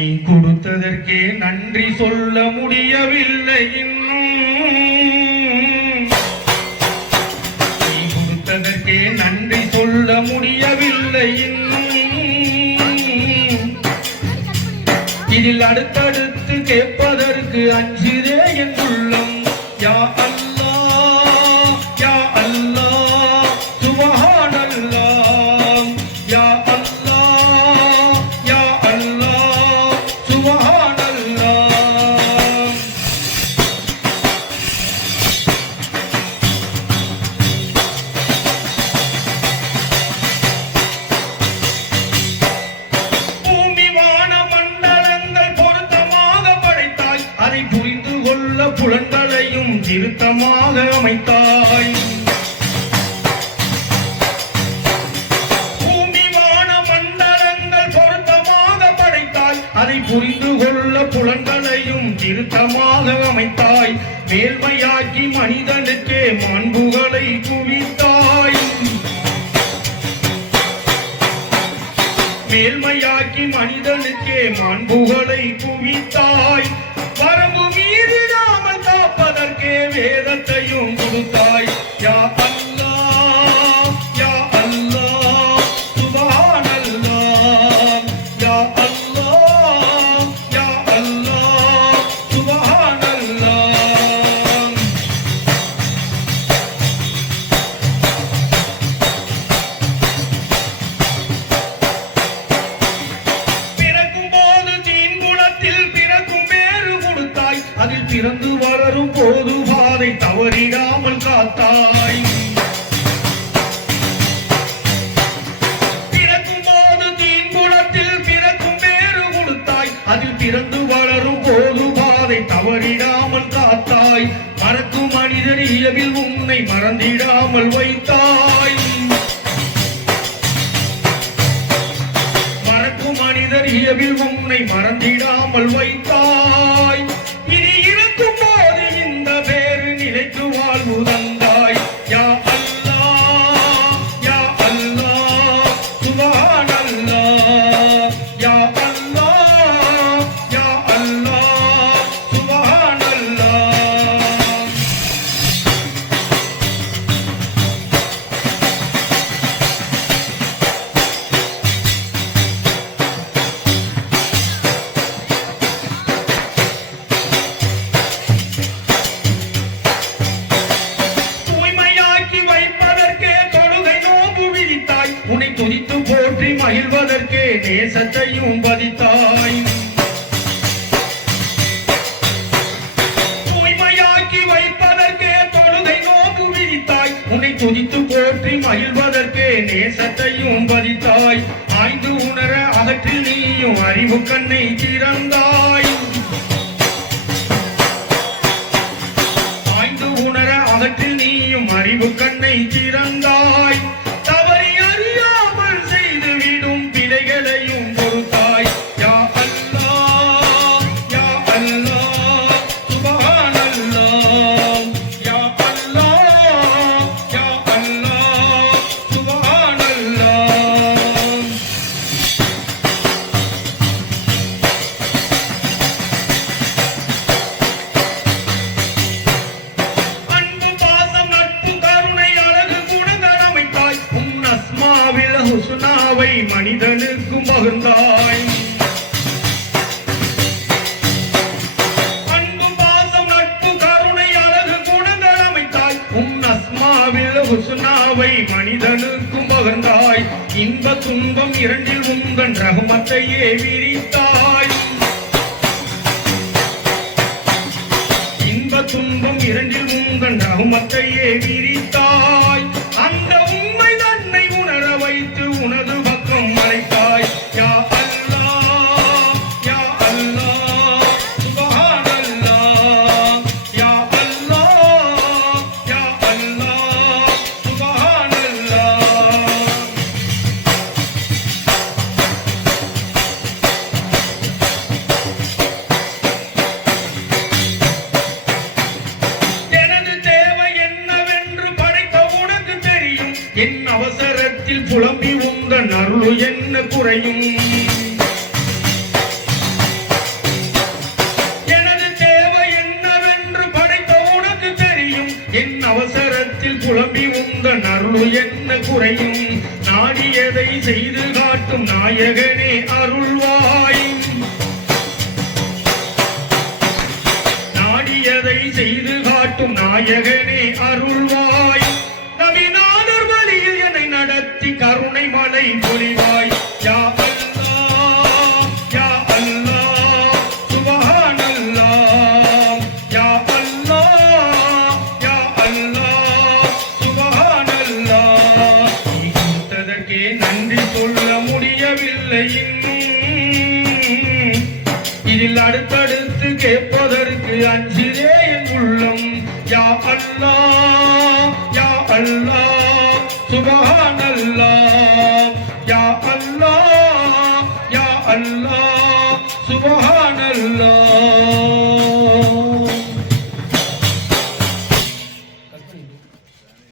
நீ கொடுத்ததற்கே நன்றி சொல்ல முடியவில்லை இன்னும். நீ கொடுத்ததற்கே நன்றி சொல்ல முடியவில்லை இன்னும். இதில் அடுத்தடுத்து கேட்பதற்கு அஞ்சுதே என் உள்ளம். யா அல்லாஹ் யா அல்லாஹ் சுப்ஹானல்லாஹ். யா அல்லாஹ் யா அல்லாஹ் சுப்ஹானல்லாஹ். பூமி வான மண்டலங்கள் பொருத்தமாக படைத்தாய். அதை புரிந்து கொள்ள புலன்களையும் திருத்தமாக அமைத்தாய். பூமி வான மண்டலங்கள் பொருத்தமாக படைத்தாய். அதை புரிந்து கொள்ள புலன்களையும் திருத்தமாக அமைத்தாய். மேல்மையாக்கி மனிதனுக்கே மாண்புகளை குவித்தாய். மேல்மையாக்கி மனிதனுக்கே மாண்புகளை குவித்தாய். வரம்பு மீறிடாமல் காப்பதற்கே வேதத்தையும் கொடுத்தாய். யா அல்லாஹ் யா அல்லாஹ் சுப்ஹானல்லாஹ். யா அல்லாஹ் யா அல்லாஹ் சுப்ஹானல்லாஹ். பிறக்கும் போது தீன்குலத்தில் பிறக்கும் பேறு கொடுத்தாய். அதில் பிறந்து வளரும் போது பாதை தவறிடாமல் காத்தாய். பிறக்கும் போது தீன்குலத்தில் பிறக்கும் பேறு கொடுத்தாய். அதில் பிறந்து வளரும் போது பாதை தவறிடாமல் காத்தாய். மறக்கும் மனிதர் இயல்பில் உன்னை மறந்திடாமல் வைத்தாய். மறக்கும் மனிதர் இயல்பில் உன்னை மறந்திடாமல் வைத்தாய். இனி இருக்கும் போது இந்த பேரு நிலைத்து வாழ்வு தந்தாய். யா அல்லாஹ் யா அல்லாஹ் சுப்ஹானல்லாஹ். யா அல்லாஹ் யா அல்லாஹ் சுப்ஹானல்லாஹ். தூய்மையாக்கி வைப்பதற்கே தொழுகை நோன்பு விதித்தாய். உன்னை துதித்து போற்றி மகிழ்வதற்கே நேசத்தையும் பதித்தாய். தூய்மையாக்கி வைப்பதற்கே தொழுகை நோன்பு விதித்தாய். உன்னை துதித்து போற்றி மகிழ்வதற்கே நேசத்தையும் பதித்தாய். ஆய்ந்து உணர அகற்றில் நீயும் அறிவு கண்ணை திறந்தாய். ஆய்ந்து உணர அகற்றில் நீயும் அறிவு கண்ணை திறந்தாய். தவறி அறியாமல் செய்துவிடும் பிழைகளையும் பொறுத்தாய். யா அல்லாஹ் யா அல்லாஹ் சுப்ஹானல்லாஹ். யா அல்லாஹ் யா அல்லாஹ் சுப்ஹானல்லாஹ். அன்பு பாசம் நட்பு கருணை அழகு குணங்கள் அமைத்தாய். உன் அஸ்மாவில் ஹுஸ்னாவை மனிதனுக்கு பகிர்ந்தாய். அன்பு பாசம் நட்பு கருணை அழகு குணங்கள் அமைத்தாய். உன் அஸ்மாவில் ஹுஸ்னாவை மனிதனுக்கு பகிர்ந்தாய். இன்ப துன்பம் இரண்டில் உந்தன் ரஹ்மத்தையே விரித்தாய். இன்ப துன்பம் இரண்டில் உந்தன் ரஹ்மத்தையே விரித்தாய். அந்த உண்மை தன்னை உணர வைத்து உனது பக்கம் அழைத்தாய். யா அல்லாஹ் யா அல்லாஹ் சுப்ஹானல்லாஹ். யா அல்லாஹ் யா அல்லாஹ் சுப்ஹானல்லாஹ். எனது தேவை என்னவென்று படைத்த உனக்கு தெரியும். என் அவசரத்தில் புலம்பி உந்தன் அருள் என்ன குறையும். உந்தன் அருள் என்ன குறையும் நாடியதை செய்து காட்டும் நாயகனே அருள்வாய் நாடியதை செய்து காட்டும் நாயகனே அருள்வாய் நபிநாதர் வழியில் என்னை நடத்தி கருணை மலை பொழிவாய் யா அல்லாஹ் யா அல்லாஹ் சுப்ஹானல்லாஹ் யா அல்லாஹ் யா அல்லாஹ் சுப்ஹானல்லாஹ் நீ கொடுத்ததற்கே நன்றி சொல்ல முடியவில்லை இதில் அடுத்தடுத்து கேட்பதற்கு அஞ்சிலே என் உள்ளம் யா அல்லாஹ் யா அல்லாஹ் சுப்ஹானல்லாஹ் யா அல்லாஹ் யா அல்லாஹ் சுப்ஹானல்லாஹ்